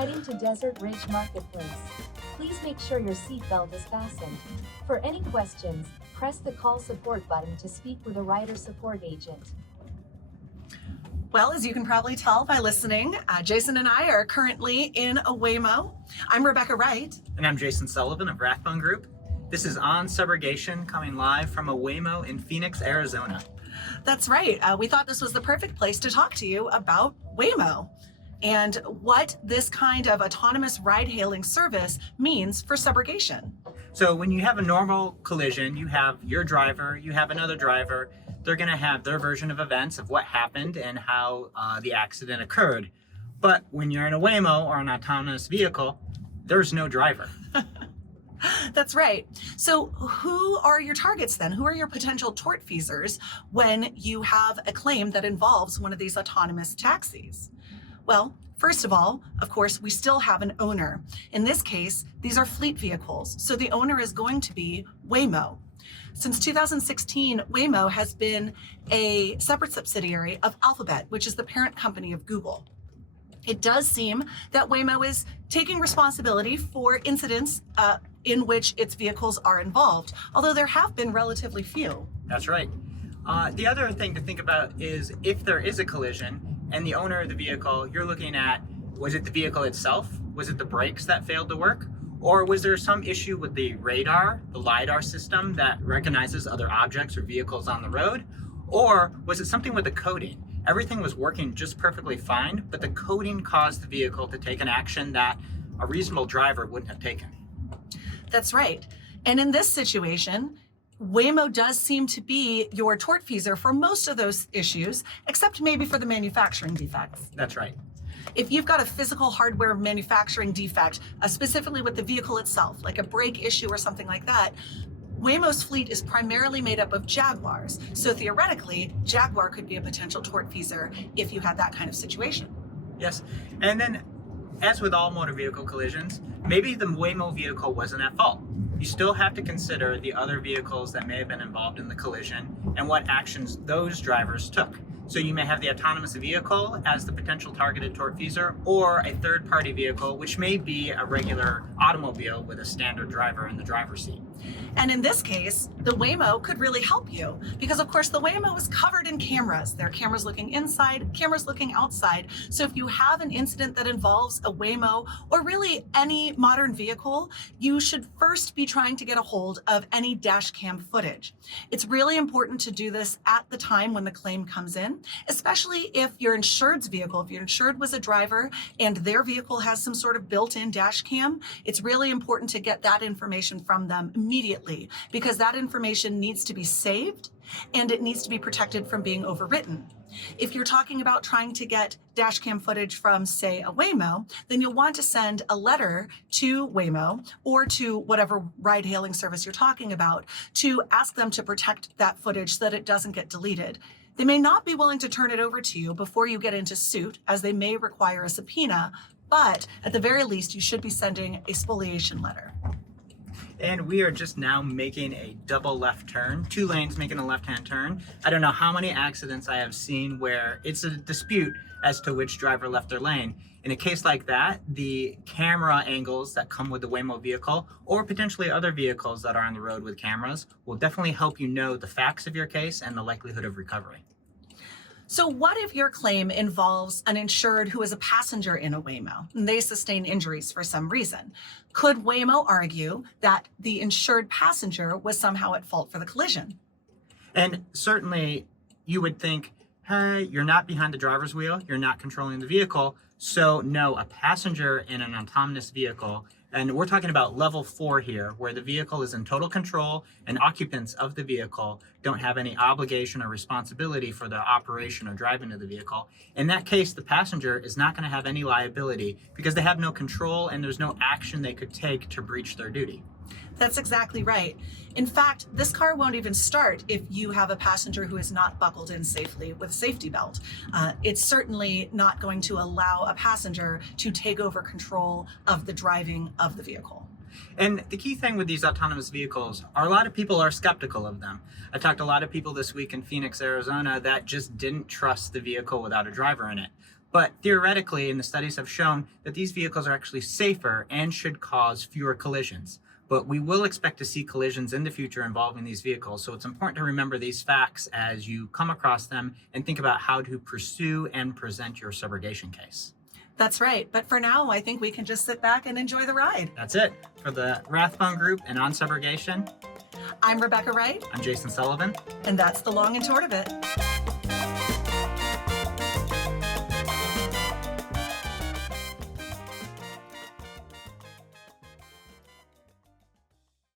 heading to Desert Ridge Marketplace. Please make sure your seatbelt is fastened. For any questions, press the call support button to speak with a Wright support agent. Well, as you can probably tell by listening, Jason and I are currently in a Waymo. I'm Rebecca Wright. And I'm Jason Sullivan of Rathbone Group. This is on Subrogation, coming live from a Waymo in Phoenix, Arizona. That's right. We thought this was the perfect place to talk to you about Waymo and what this kind of autonomous ride-hailing service means for subrogation. So when you have a normal collision, you have your driver, you have another driver. They're going to have their version of events of what happened and how the accident occurred. But when you're in a Waymo or an autonomous vehicle, there's no driver. That's right. So who are your targets then? Who are your potential tortfeasors when you have a claim that involves one of these autonomous taxis? Well, first of all, of course, we still have an owner. In this case, these are fleet vehicles. So the owner is going to be Waymo. Since 2016, Waymo has been a separate subsidiary of Alphabet, which is the parent company of Google. It does seem that Waymo is taking responsibility for incidents in which its vehicles are involved, although there have been relatively few. That's right. The other thing to think about is if there is a collision and the owner of the vehicle, you're looking at, was it the vehicle itself? Was it the brakes that failed to work? Or was there some issue with the radar, the LiDAR system that recognizes other objects or vehicles on the road? Or was it something with the coding? Everything was working just perfectly fine, but the coding caused the vehicle to take an action that a reasonable driver wouldn't have taken. That's right. And in this situation, Waymo does seem to be your tortfeasor for most of those issues, except maybe for the manufacturing defects. That's right. If you've got a physical hardware manufacturing defect, specifically with the vehicle itself, like a brake issue or something like that, Waymo's fleet is primarily made up of Jaguars. So theoretically, Jaguar could be a potential tortfeasor if you had that kind of situation. Yes. And then, as with all motor vehicle collisions, maybe the Waymo vehicle wasn't at fault. You still have to consider the other vehicles that may have been involved in the collision and what actions those drivers took. So you may have the autonomous vehicle as the potential targeted tortfeasor, or a third-party vehicle, which may be a regular automobile with a standard driver in the driver's seat. And in this case, the Waymo could really help you because, of course, the Waymo is covered in cameras. There are cameras looking inside, cameras looking outside. So if you have an incident that involves a Waymo or really any modern vehicle, you should first be trying to get a hold of any dash cam footage. It's really important to do this at the time when the claim comes in, especially if your insured's vehicle, if your insured was a driver and their vehicle has some sort of built-in dash cam, it's really important to get that information from them immediately because that information needs to be saved and it needs to be protected from being overwritten. If you're talking about trying to get dash cam footage from, say, a Waymo, then you'll want to send a letter to Waymo or to whatever ride-hailing service you're talking about to ask them to protect that footage so that it doesn't get deleted. They may not be willing to turn it over to you before you get into suit, as they may require a subpoena, but at the very least, you should be sending a spoliation letter. And we are just now making a double left turn, 2 lanes making a left-hand turn. I don't know how many accidents I have seen where it's a dispute as to which driver left their lane. In a case like that, the camera angles that come with the Waymo vehicle, or potentially other vehicles that are on the road with cameras, will definitely help you know the facts of your case and the likelihood of recovery. So what if your claim involves an insured who is a passenger in a Waymo and they sustain injuries for some reason? Could Waymo argue that the insured passenger was somehow at fault for the collision? And certainly you would think, hey, you're not behind the driver's wheel, you're not controlling the vehicle, so no, a passenger in an autonomous vehicle, and we're talking about level 4 here, where the vehicle is in total control and occupants of the vehicle don't have any obligation or responsibility for the operation or driving of the vehicle. In that case, the passenger is not going to have any liability because they have no control and there's no action they could take to breach their duty. That's exactly right. In fact, this car won't even start if you have a passenger who is not buckled in safely with a safety belt. It's certainly not going to allow a passenger to take over control of the driving of the vehicle. And the key thing with these autonomous vehicles are a lot of people are skeptical of them. I talked to a lot of people this week in Phoenix, Arizona that just didn't trust the vehicle without a driver in it. But theoretically, and the studies have shown that these vehicles are actually safer and should cause fewer collisions. But we will expect to see collisions in the future involving these vehicles. So it's important to remember these facts as you come across them and think about how to pursue and present your subrogation case. That's right. But for now, I think we can just sit back and enjoy the ride. That's it. For the Rathbone Group and on subrogation, I'm Rebecca Wright. I'm Jason Sullivan. And that's the long and short of it.